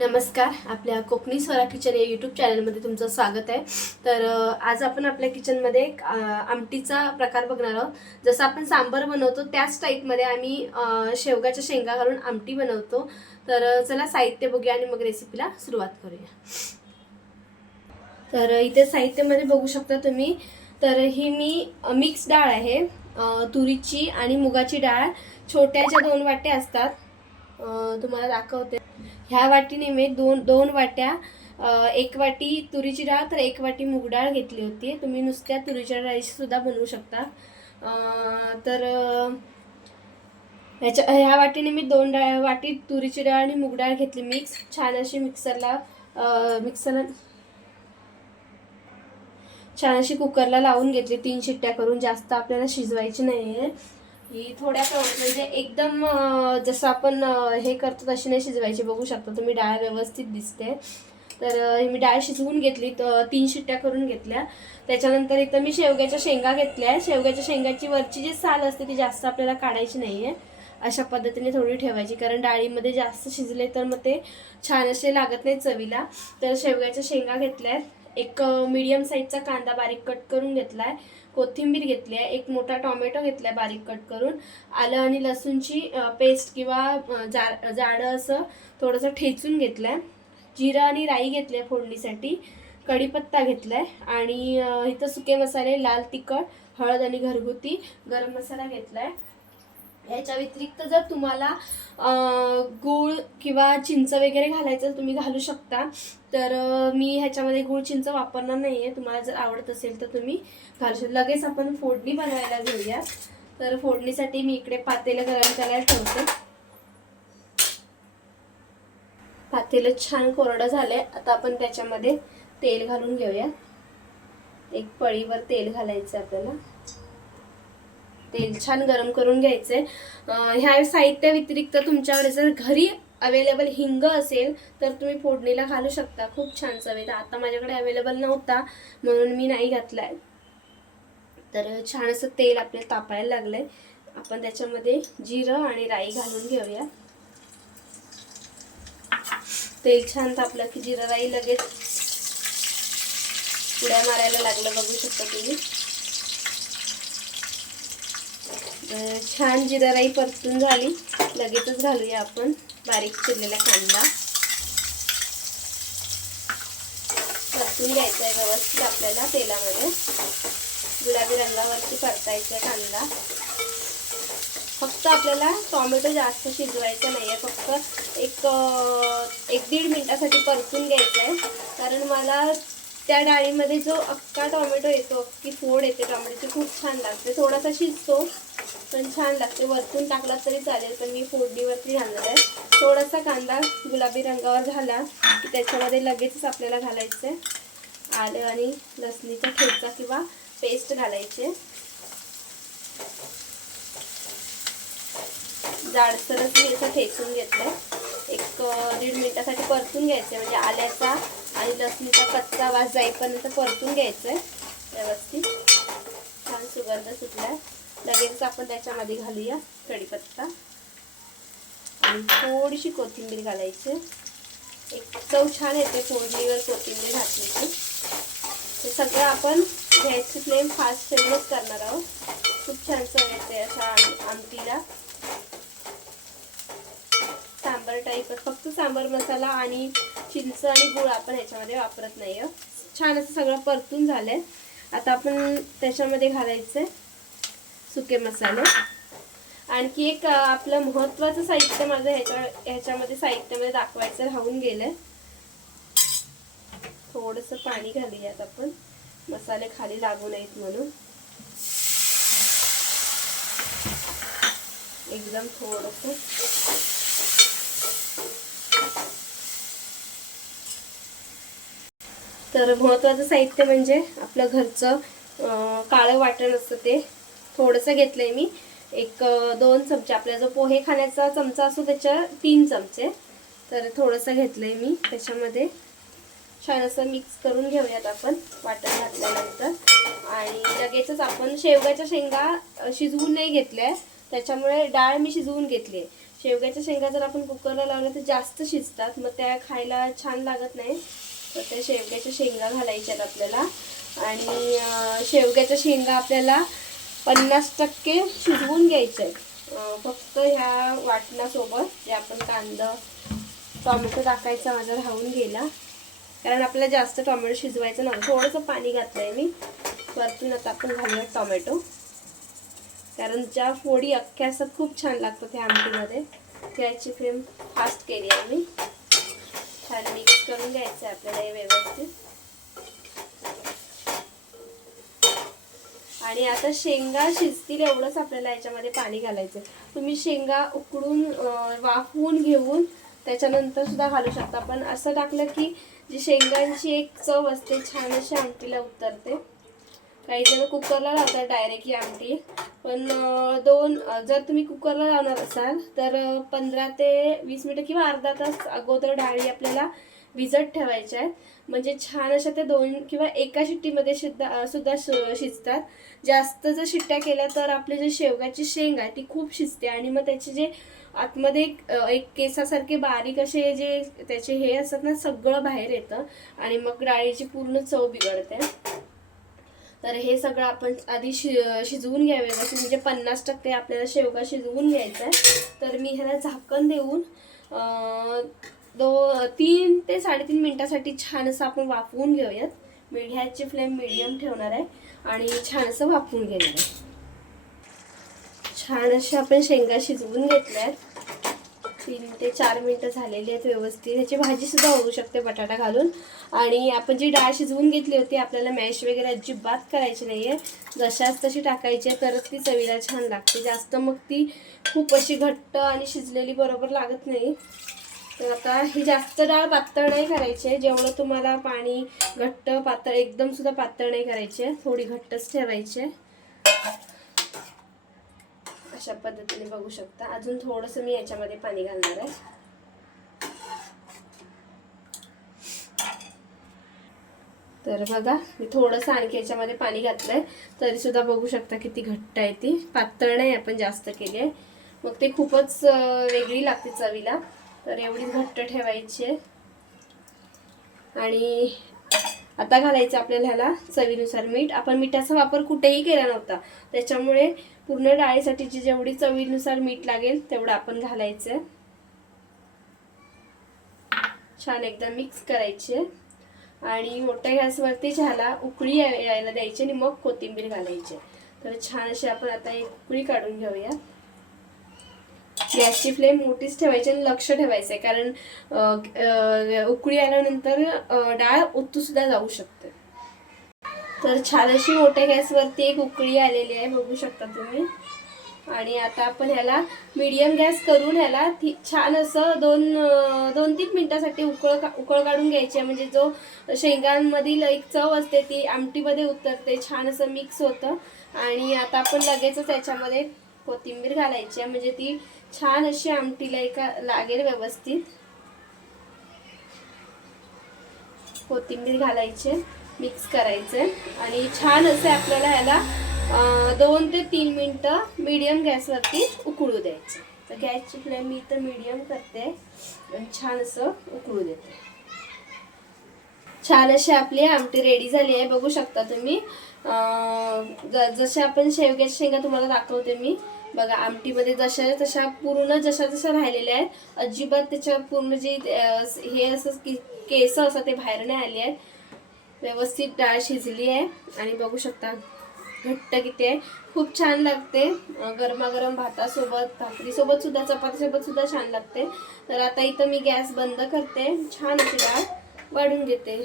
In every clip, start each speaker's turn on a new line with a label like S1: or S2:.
S1: नमस्कार आपल्या कोकणी स्वरा किचन या यूट्यूब चॅनलमध्ये तुमचं स्वागत आहे. तर आज आपण आपल्या किचनमध्ये एक आमटीचा प्रकार बघणार आहोत. जसं आपण सांबर बनवतो त्याच टाईपमध्ये आम्ही शेवगाच्या शेंगा घालून आमटी बनवतो. तर चला साहित्य बघूया आणि मग रेसिपीला सुरुवात करूया. तर इथे साहित्यामध्ये बघू शकता तुम्ही. तर ही मी मिक्स डाळ आहे. तुरीची आणि मुगाची डाळ छोट्या ज्या दोन वाट्या असतात. तुम्हाला दाखवते. ह्या वाटीने मी दोन दोन वाट्या एक वाटी तुरीची डाळ तर एक वाटी मूग डाळ घेतली होती. तुम्ही नुसत्या तुरीच्या डाळीची सुद्धा बनवू शकता. तर ह्याच्या ह्या वाटीने मी दोन डाळ वाटी तुरीची डाळ आणि मूग डाळ घेतली. मिक्स छान अशी मिक्सरला मिक्सरला छान अशी कुकरला लावून घेतली. तीन शिट्ट्या करून. जास्त आपल्याला शिजवायची नाही आहे ही थोड्या प्रमाणात म्हणजे एकदम जसं आपण हे करतो तशी नाही शिजवायची. बघू शकता तुम्ही डाळ व्यवस्थित दिसते. तर मी डाळ शिजवून घेतली तर तीन शिट्ट्या करून घेतल्या. त्याच्यानंतर इथं मी शेवग्याच्या शेंगा घेतल्या. शेवग्याच्या शेंगाची वरची जी साल असते ती जास्त आपल्याला काढायची नाही आहे अशा पद्धतीने थोडी ठेवायची. कारण डाळीमध्ये जास्त शिजले तर मग ते छान असे लागत नाही चवीला. तर शेवग्याच्या शेंगा घेतल्या आहेत एक मीडियम साईजचा कांदा बारीक कट करून घेतला आहे कोथिंबीर घेतली आहे एक मोठा टोमॅटो आहे बारीक कट करून. आलं आणि लसूणची पेस्ट किंवा जा जाडं असं थोडंसं ठेचून घेतलं आहे जिरं आणि राई घेतली आहे फोडणीसाठी. कढीपत्ता घेतला आहे आणि इथं सुके मसाले लाल तिखट हळद आणि घरगुती गरम मसाला घेतला आहे याच्या व्यतिरिक्त जर तुम्हाला गूळ किंवा चिंच वगैरे घालायचं तुम्ही घालू शकता. तर मी ह्याच्यामध्ये गूळ चिंच वापरणार नाही आहे तुम्हाला जर आवडत असेल तर तुम्ही घालू शकता. लगेच आपण फोडणी बनवायला घेऊया तर फोडणीसाठी मी इकडे पातेलं गरम करायला ठेवते. पातेलं छान कोरडं झालं आहे आता आपण त्याच्यामध्ये तेल घालून घेऊया. एक पळीवर तेल घालायचं आपल्याला. तेल छान गरम करून घ्यायचे. ह्या साहित्या व्यतिरिक्त तुमच्याकडे जर घरी अवेलेबल हिंग असेल तर तुम्ही फोडणीला घालू शकता. खूप छान चवेत. आता माझ्याकडे अवेलेबल नव्हता म्हणून मी नाही घातलाय. तर छान असं तेल आपल्याला तापायला लागलंय. आपण त्याच्यामध्ये जिरं आणि राई घालून घेऊया. तेल छान तापलं की जिरं राई लगेच पुड्या मारायला लागलं. बघू शकता तुम्ही तर छान जिराराई परतून झाली. लगेचच घालूया आपण बारीक चिरलेला कांदा. परतून घ्यायचा आहे व्यवस्थित आपल्याला तेलामध्ये. गुलाबी रंगावरती परतायचा आहे कांदा. फक्त आपल्याला टॉमॅटो जास्त शिजवायचा नाही आहे फक्त एक एक दीड मिनिटासाठी परतून घ्यायचं आहे कारण मला त्या डाळीमध्ये जो अख्खा टोमॅटो येतो अख्खी फोड येते टॉमॅटोची खूप छान लागते. थोडासा शिजतो पण छान लागते. वरतून टाकला तरी चालेल पण मी फोडणीवरती घालणार आहे. थोडासा कांदा गुलाबी रंगावर झाला की त्याच्यामध्ये लगेचच आपल्याला घालायचं. आहे आलं आणि लसणीचा ठेचा किंवा पेस्ट घालायचे. जाडसरच मी असं ठेचून घेतलं एक दीड मिनिटासाठी परतून घ्यायचं म्हणजे आल्याचा आणि लसणीचा कच्चा वास जाईपर्यंत परतून घ्यायचं आहे व्यवस्थित. छान सुगंध सुटला लगेच आपण त्याच्यामध्ये घालूया कढीपत्ता. आणि थोडीशी कोथिंबीर घालायची. एक चव छान येते फोडणीवर कोथिंबीर घातली की सगळं आपण गॅसची फ्लेम फास्ट फ्लेमच करणार आहोत. खूप छान चव येते अशा आमटीला. सांबर टाईपच फक्त सांबर मसाला आणि चिंच आणि गुळ आपण ह्याच्यामध्ये वापरत नाही छान असं सगळं परतून झालंय. आता आपण त्याच्यामध्ये घालायचं सुके मसाले. आणखी एक आपलं महत्वाचं साहित्य माझं ह्याच्या ह्याच्यामध्ये साहित्यामध्ये दाखवायचं राहून गेलंय. थोडंसं पाणी घालूयात आपण. मसाले खाली लागू नयेत म्हणून. एकदम थोडंसं. तर महत्त्वाचं साहित्य म्हणजे आपलं घरचं काळं वाटण असतं ते. थोडंसं घेतलं आहे मी. एक दोन चमचे. आपल्या जो पोहे खाण्याचा चमचा असतो त्याच्या तीन चमचे. तर थोडंसं घेतलं आहे मी त्याच्यामध्ये. छान असं मिक्स करून घेऊयात आपण वाटण घातल्यानंतर. आणि लगेचच आपण शेवग्याच्या शेंगा शिजवून नाही घेतल्या. त्याच्यामुळे डाळ मी शिजवून घेतली आहे शेवग्याच्या शेंगा जर आपण कुकरला लावल्या तर जास्त शिजतात. मग त्या खायला छान लागत नाही. तर त्या शेवग्याच्या शेंगा घालायच्यात आपल्याला. आणि शेवग्याच्या शेंगा आपल्याला पन्नास टक्के शिजवून घ्यायच्या आहेत. फक्त ह्या वाटणासोबत जे आपण कांदा टॉमॅटो टाकायचा माझा राहून गेला. कारण आपल्याला जास्त टॉमॅटो शिजवायचं नव्हतं. थोडंसं पाणी घातलं आहे मी. परतून आता आपण घालूया टॉमॅटो. कारण ज्या फोडी अख्ख्या असतात खूप छान लागतात त्या आमटीमध्ये. गॅसची फ्लेम फास्ट केली आहे मी. छान मिक्स करून घ्यायचं आपल्याला हे व्यवस्थित. आणि आता शेंगा शिजतील एवढंच आपल्याला याच्यामध्ये पाणी घालायचं तुम्ही शेंगा उकडून वाफवून घेऊन त्याच्यानंतर सुद्धा घालू शकता. पण असं टाकलं की जी शेंगांची एक चव असते छान अशी आमटीला उतरते. काही जण कुकरला लावतात डायरेक्ट ही आमटी. पण दोन जर तुम्ही कुकरला लावणार असाल तर पंधरा ते वीस मिनटं किंवा अर्धा तास अगोदर डाळी आपल्याला भिजत ठेवायच्या आहेत. म्हणजे छान अशा त्या दोन किंवा एका शिट्टीमध्ये शिद्धा सुद्धा शिजतात. जास्त जर शिट्ट्या केल्या तर आपली जे शेवगाची शेंग आहे ती खूप शिजते. आणि मग त्याचे जे आतमध्ये एक एक केसासारखे बारीक असे जे त्याचे हे असतात ना सगळं बाहेर येतं. आणि मग डाळीची पूर्ण चव बिघडते. तर हे सगळं आपण आधी शि शिजवून घ्यावे व्यवस्थित. म्हणजे पन्नास टक्के आपल्याला शेवगा शिजवून घ्यायचा आहे. तर मी ह्याला झाकण देऊन दो तीन ते साडेतीन मिनिटासाठी छान असं आपण वाफवून घेऊयात. मिडियाची फ्लेम मिडियम ठेवणार आहे आणि छान असं वाफवून घेणार आहे. छान असे आपण शेंगा शिजवून घेतल्या आहेत. तीन ते चार मिनटं झालेली आहेत व्यवस्थित. ह्याची भाजीसुद्धा होऊ शकते बटाटा घालून. आणि आपण जी डाळ शिजवून घेतली होती आपल्याला मॅश वगैरे अजिबात करायची नाही आहे जशाच तशी टाकायची आहे तरच ती चवीला छान लागते. जास्त मग ती खूप अशी घट्ट आणि शिजलेली बरोबर लागत नाही. तर आता ही जास्त डाळ पातळ नाही करायची. आहे जेवढं तुम्हाला पाणी घट्ट पातळ एकदम सुद्धा पातळ नाही करायची. आहे थोडी घट्टच ठेवायची. आहे अशा पद्धतीने बघू शकता. अजून थोडंसं मी याच्यामध्ये पाणी घालणार आहे. तर बघा मी थोडंसं आणखी याच्यामध्ये पाणी घातलंय. तरी सुद्धा बघू शकता किती घट्ट आहे ती. पातळ नाही आपण जास्त केली आहे. मग ते खूपच वेगळी लागते चवीला. तर एवढी घट्ट ठेवायची आहे. आणि आता घालायचं आपल्याला ह्याला चवीनुसार मीठ. आपण मिठाचा वापर कुठेही केला नव्हता. त्याच्यामुळे पूर्ण डाळीसाठीची जेवढी चवीनुसार मीठ लागेल तेवढं आपण घालायचं छान एकदा मिक्स करायचे आणि मोठ्या गॅसवरती ह्याला उकळी यायला द्यायची आणि मग कोथिंबीर घालायची तर छान अशी आपण आता एक उकळी काढून घेऊया. गॅसची फ्लेम मोठीच ठेवायची आणि लक्ष ठेवायचं आहे कारण उकळी आल्यानंतर डाळ ओतू सुद्धा जाऊ शकते. तर छान अशी मोठ्या गॅसवरती एक उकळी आलेली आहे बघू शकता तुम्ही. आणि आता आपण ह्याला मीडियम गॅस करून ह्याला ती- छान असं दोन दोन तीन मिनिटासाठी उकळ का- उकळ काढून घ्यायची आहे. म्हणजे जो शेंगांमधील एक चव असते ती आमटीमध्ये उतरते छान असं मिक्स होतं. आणि आता आपण लगेचच याच्यामध्ये कोथिंबीर घालायची आहे. म्हणजे ती छान अशी आमटीला एका लागेल व्यवस्थित. कोथिंबीर घालायचे मिक्स करायचे आणि छान असे आपल्याला ह्याला दोन ते तीन मिनटं मीडियम गॅसवरती उकळू द्यायचे. तर गॅसची फ्लेम मी तर मीडियम करते आणि छान असं उकळू देते. छान अशी आपली आमटी रेडी झाली आहे. बघू शकता तुम्ही. जसे आपण शेवग्याच्या शेंगा तुम्हाला दाखवते मी बघा आमटीमध्ये जशा तशा पूर्ण जशा जशा राहिलेल्या आहेत अजिबात त्याच्या पूर्ण जे हे असं की केस असं ते बाहेर नाही आले आहेत. व्यवस्थित डाळ शिजली आहे आणि बघू शकता घट्ट किती आहे. खूप छान लागते. गरमागरम भातासोबत भाकरीसोबत सुद्धा चपातीसोबत सुद्धा छान लागते. तर आता इथं मी गॅस बंद करते. छान अशी डाळ वाढून घेते.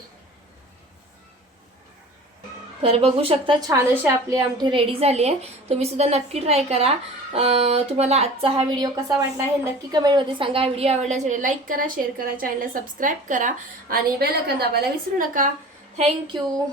S1: तर बघू शकता छान अशी आपली आमटी रेडी झाली आहे. तुम्ही सुद्धा नक्की ट्राय करा. तुम्हाला आजचा हा व्हिडिओ कसा वाटला हे नक्की कमेंटमध्ये सांगा. व्हिडिओ आवडल्यास लाईक करा शेअर करा चॅनलला सबस्क्राईब करा आणि बेलकन दाबायला विसरू नका. थँक्यू